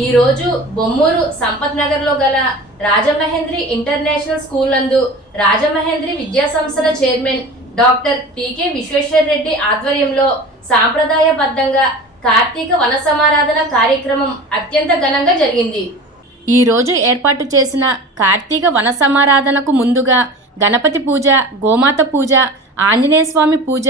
ఈరోజు బొమ్మూరు సంపత్ నగర్లో గల రాజమహేంద్రి ఇంటర్నేషనల్ స్కూల్ నందు రాజమహేంద్రి విద్యాసంస్థల చైర్మన్ డాక్టర్ టికే విశ్వేశ్వర్ రెడ్డి ఆధ్వర్యంలో సాంప్రదాయబద్ధంగా కార్తీక వన సమారాధన కార్యక్రమం అత్యంత ఘనంగా జరిగింది. ఈ రోజు ఏర్పాటు చేసిన కార్తీక వన సమారాధనకు ముందుగా గణపతి పూజ, గోమాత పూజ, ఆంజనేయ స్వామి పూజ,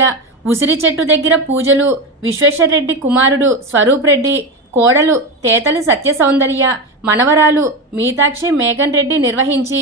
ఉసిరి చెట్టు దగ్గర పూజలు, విశ్వేశ్వర్ రెడ్డి కుమారుడు స్వరూప్ రెడ్డి, కోడలు తేతలి సత్య సౌందర్య, మనవరాలు మీతాక్షి మేఘన్ రెడ్డి నిర్వహించి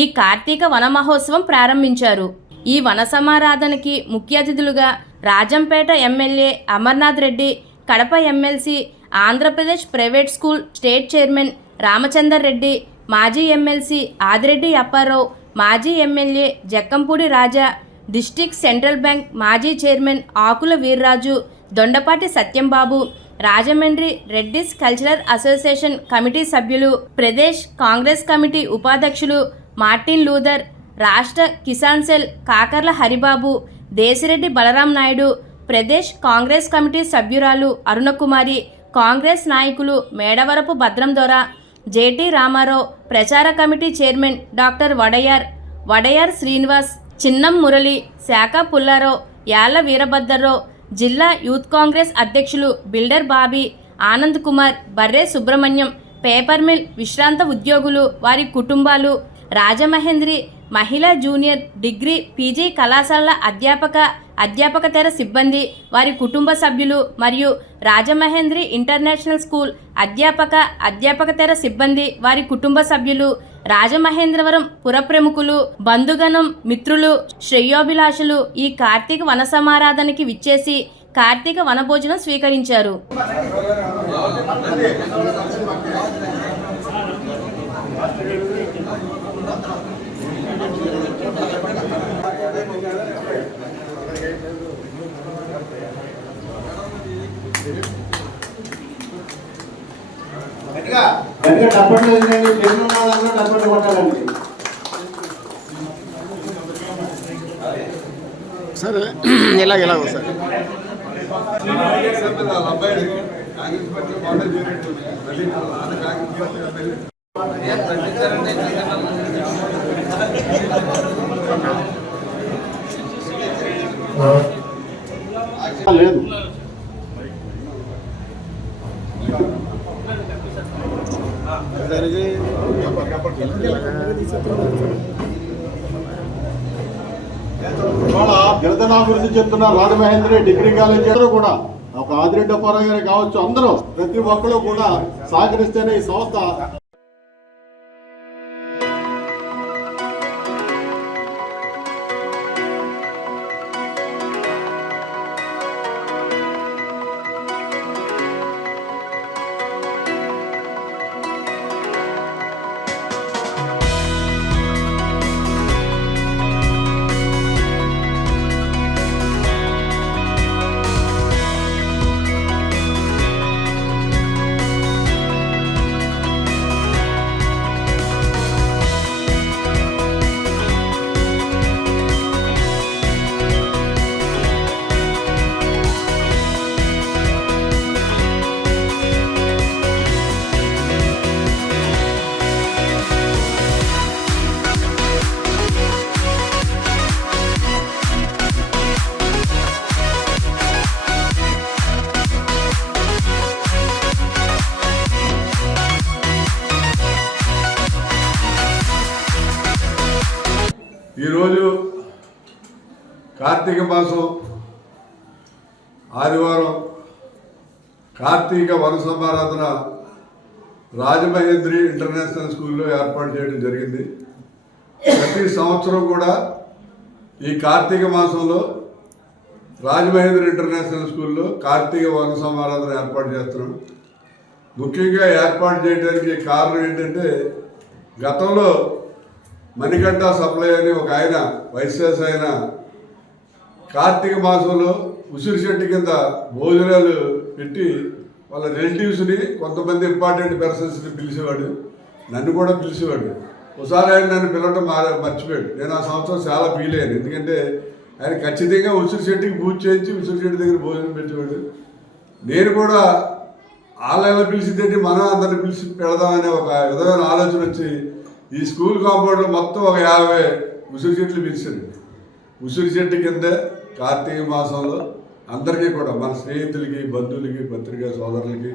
ఈ కార్తీక వన మహోత్సవం ప్రారంభించారు. ఈ వన సమారాధనకి ముఖ్య అతిథులుగా Rajampet MLA Amarnath Reddy, Kadapa MLC, Andhra Pradesh private school state chairman Ramachandar Reddy, మాజీ ఎమ్మెల్సీ ఆదిరెడ్డి అప్పారావు, మాజీ MLA Jakkampudi Raja, district central bank మాజీ chairman Akula Veerraju, Dondapati Satyambabu, Rajahmundry Reddys cultural association committee సభ్యులు, ప్రదేశ్ కాంగ్రెస్ కమిటీ ఉపాధ్యక్షులు మార్టిన్ లూథర్, రాష్ట్ర కిసాన్ సెల్ కాకర్ల హరిబాబు, దేశిరెడ్డి బలరాం నాయుడు, ప్రదేశ్ కాంగ్రెస్ కమిటీ సభ్యురాలు అరుణకుమారి, కాంగ్రెస్ నాయకులు మేడవరపు భద్రం దొర, జేటీ రామారావు, ప్రచార committee chairman doctor Wadiyar Srinivas, Chinnam Murali, శాఖ పుల్లారావు, యాళ్ల వీరభద్రరావు, జిల్లా యూత్ కాంగ్రెస్ అధ్యక్షులు బిల్డర్ బాబీ, ఆనంద్ కుమార్, బర్రే సుబ్రహ్మణ్యం, పేపర్ మిల్ విశ్రాంత ఉద్యోగులు, వారి కుటుంబాలు, రాజమహేంద్రి మహిళా జూనియర్ డిగ్రీ పీజీ కళాశాలల అధ్యాపకతర సిబ్బంది, వారి కుటుంబ సభ్యులు మరియు రాజమహేంద్రి ఇంటర్నేషనల్ స్కూల్ అధ్యాపకతర సిబ్బంది, వారి కుటుంబ సభ్యులు, రాజమహేంద్రవరం పురప్రముఖులు, బంధుగణం, మిత్రులు, శ్రేయోభిలాషులు ఈ కార్తీక వన సమారాధనకి విచ్చేసి కార్తీక వనభోజనం స్వీకరించారు. డబ్బట్లు డబ్బట్లు కొట్టాలండి. సరే ఎలాగో సార్ లేదు గిరిజనాభివృద్ధి చెందుతున్న రాజమహేంద్రి డిగ్రీ కాలేజ్ కూడా ఒక ఆదిరెడ్డి అప్పారావు గారు కావచ్చు, అందరూ ప్రతి ఒక్కరు కూడా సహకరిస్తేనే ఈ సంస్థ ఈరోజు కార్తీక మాసం ఆదివారం కార్తీక వన సమారాధన రాజమహేంద్రి ఇంటర్నేషనల్ స్కూల్లో ఏర్పాటు చేయడం జరిగింది. ప్రతి సంవత్సరం కూడా ఈ కార్తీక మాసంలో రాజమహేంద్రి ఇంటర్నేషనల్ స్కూల్లో కార్తీక వన సమారాధన ఏర్పాటు చేస్తున్నాం. ముఖ్యంగా ఏర్పాటు చేయడానికి కారణం ఏంటంటే, గతంలో మణికంఠ సప్లై అని ఒక ఆయన వైశ్యాస్ ఆయన కార్తీక మాసంలో ఉసిరి చెట్టు కింద భోజనాలు పెట్టి వాళ్ళ రిలేటివ్స్ని, కొంతమంది ఇంపార్టెంట్ పర్సన్స్ని పిలిచేవాడు. నన్ను కూడా పిలిచేవాడు. ఒకసారి ఆయన నన్ను పిలవడం మర్చిపోయాడు. నేను ఆ సంవత్సరం చాలా ఫీల్ అయ్యాను. ఎందుకంటే ఆయన ఖచ్చితంగా ఉసిరి చెట్టుకి పూజ చేయించి ఉసిరి చెట్టు దగ్గర భోజనం పెట్టేవాడు. నేను కూడా వాళ్ళు ఎలా పిలిచితేంటి మనం అందరిని పిలిచి పెడదామనే ఒక విధమైన ఆలోచన వచ్చి ఈ స్కూల్ కాంపౌండ్లో మొత్తం ఒక 50 ఉసిరి చెట్లు పిలిచారు. ఉసిరి చెట్టు కింద కార్తీక మాసంలో అందరికీ కూడా మన స్నేహితులకి, బంధువులకి, పత్రికా సోదరులకి,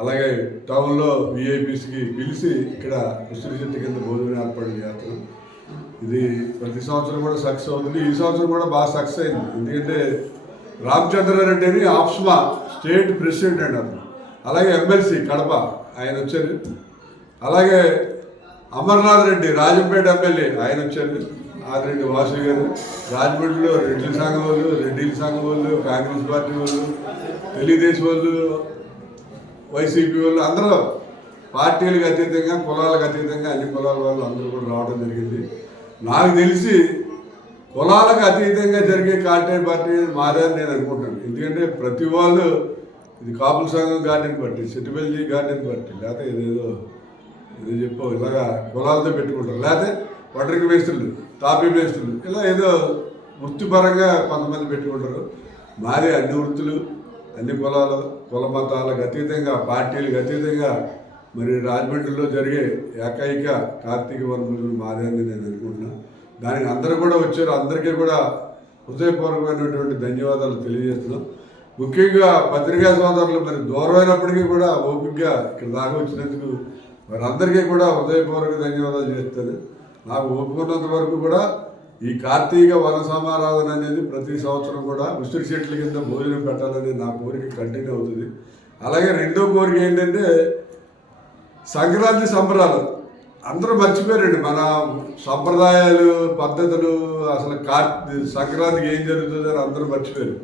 అలాగే టౌన్లో విఐపీస్కి పిలిచి ఇక్కడ ఉసిరి చెట్టు కింద భోజనం ఏర్పాటు చేస్తున్నాం. ఇది ప్రతి సంవత్సరం కూడా సక్సెస్ అవుతుంది. ఈ సంవత్సరం కూడా బాగా సక్సెస్ అయింది. ఎందుకంటే రామచంద్రారెడ్డి అని ఆప్స్మా స్టేట్ ప్రెసిడెంట్ అండి అతను, అలాగే ఎమ్మెల్సీ కడప ఆయన వచ్చారు, అలాగే అమర్నాథ్ రెడ్డి రాజంపేట ఎమ్మెల్యే ఆయన వచ్చారు, ఆదిరెడ్డి వాసు గారు, రాజమండ్రిలో రెడ్డి సంఘం వాళ్ళు, రెడ్డిల సంఘం వాళ్ళు, కాంగ్రెస్ పార్టీ వాళ్ళు, తెలుగుదేశం వాళ్ళు, వైసీపీ వాళ్ళు, అందరూ పార్టీలకు అతీతంగా, కులాలకు అతీతంగా అన్ని కులాల వాళ్ళు అందరూ కూడా రావడం జరిగింది. నాకు తెలిసి కులాలకు అతీతంగా జరిగే పార్టీ మాదే అని నేను అనుకుంటాను. ఎందుకంటే ప్రతి వాళ్ళు ఇది కాపుల సంఘం గార్డెన్ పార్టీ, సెటిబెల్జీ గార్డెన్ పార్టీ, లేకపోతే ఏదో చెప్పో ఇలాగా కులాలతో పెట్టుకుంటారు, లేకపోతే వడ్రికి మేస్త్రులు, తాపీ మేస్త్రులు, ఇలా ఏదో వృత్తిపరంగా కొంతమంది పెట్టుకుంటారు. మాది అన్ని వృత్తులు, అన్ని కులాలు, కుల మతాలకు అతీతంగా, పార్టీలకు అతీతంగా మరి రాజమండ్రిలో జరిగే ఏకైక కార్తీక వనభోజనం మాదే అని నేను అనుకుంటున్నాను. దానికి అందరూ కూడా వచ్చారు. అందరికీ కూడా హృదయపూర్వకమైనటువంటి ధన్యవాదాలు తెలియజేస్తున్నాం. ముఖ్యంగా పత్రికా సోదరులు మరి దూరమైనప్పటికీ కూడా ఓపికగా ఇక్కడ దాకా వచ్చినందుకు వారందరికీ కూడా హృదయపూర్వక ధన్యవాదాలు చేస్తాను. నాకు ఒప్పుకున్నంత వరకు కూడా ఈ కార్తీక వన సమారాధన అనేది ప్రతి సంవత్సరం కూడా ఉసిరి చెట్ల కింద భోజనం పెట్టాలని నా కోరిక కంటిన్యూ అవుతుంది. అలాగే రెండో కోరిక ఏంటంటే సంక్రాంతి సంబరాలు అందరూ మర్చిపోయారండి. మన సంప్రదాయాలు, పద్ధతులు, అసలు సంక్రాంతికి ఏం జరుగుతుందని అందరూ మర్చిపోయారు.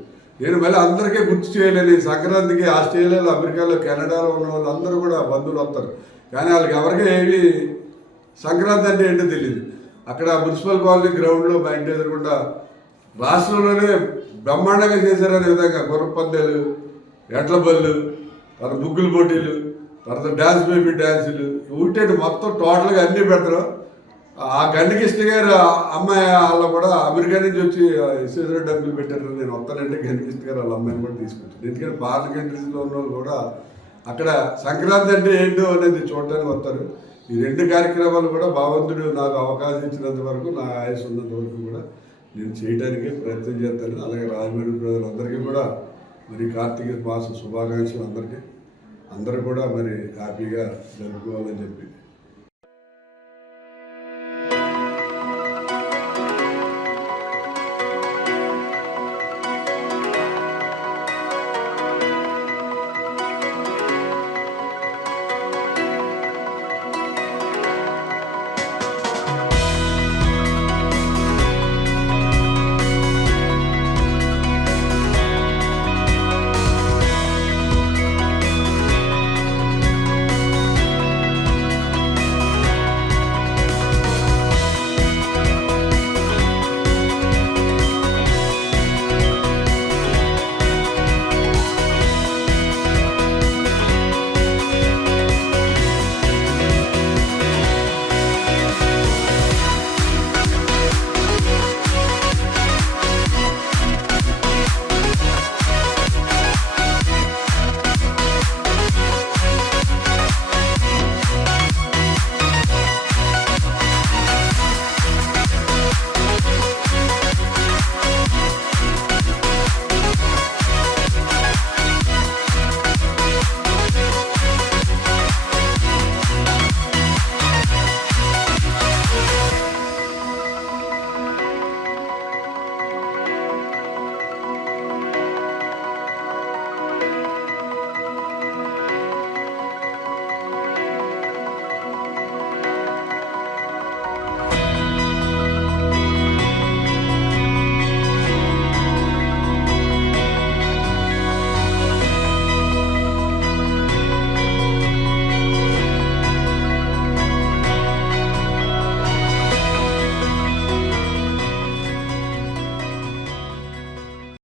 నేను మళ్ళీ అందరికీ గుర్తు చేయలేని సంక్రాంతికి ఆస్ట్రేలియాలో, అమెరికాలో, కెనడాలో ఉన్న వాళ్ళు అందరూ కూడా బంధువులు వస్తారు, కానీ వాళ్ళకి ఎవరికీ ఏమి సంక్రాంతి అంటే ఏంటో తెలియదు. అక్కడ మున్సిపల్ కాలనీ గ్రౌండ్లో మా ఇంటి ఎదురకుండా రాష్ట్రంలోనే బ్రహ్మాండంగా చేశారనే విధంగా గుర్ర పందాలు, ఎడ్ల బళ్ళు, తర్వాత ముగ్గులు పోటీలు, తర్వాత డ్యాన్స్ బేబీ డ్యాన్సులు, ఊటేటి మొత్తం టోటల్గా అన్నీ పెడతారు. ఆ గండికృష్ణ గారు అమ్మాయి వాళ్ళు కూడా అమెరికా నుంచి వచ్చి విశ్వేశ్వర డబ్బులు పెట్టారు. నేను వస్తానంటే గండికృష్ణ గారు వాళ్ళ అమ్మాయిని కూడా తీసుకొచ్చాను. ఎందుకంటే ఫారిన్ కంట్రీస్లో ఉన్న వాళ్ళు కూడా అక్కడ సంక్రాంతి అంటే ఏంటో అనేది చూడడానికి వస్తారు. ఈ రెండు కార్యక్రమాలు కూడా భగవంతుడు నాకు అవకాశం ఇచ్చినంత వరకు, నా ఆయుష్ ఉన్నంత వరకు కూడా నేను చేయడానికే ప్రయత్నం చేస్తాను. అలాగే రాజమండ్రి ప్రజలందరికీ కూడా మరి కార్తీక మాస శుభాకాంక్షలు అందరికీ, అందరూ కూడా మరి హ్యాపీగా జరుపుకోవాలని చెప్పి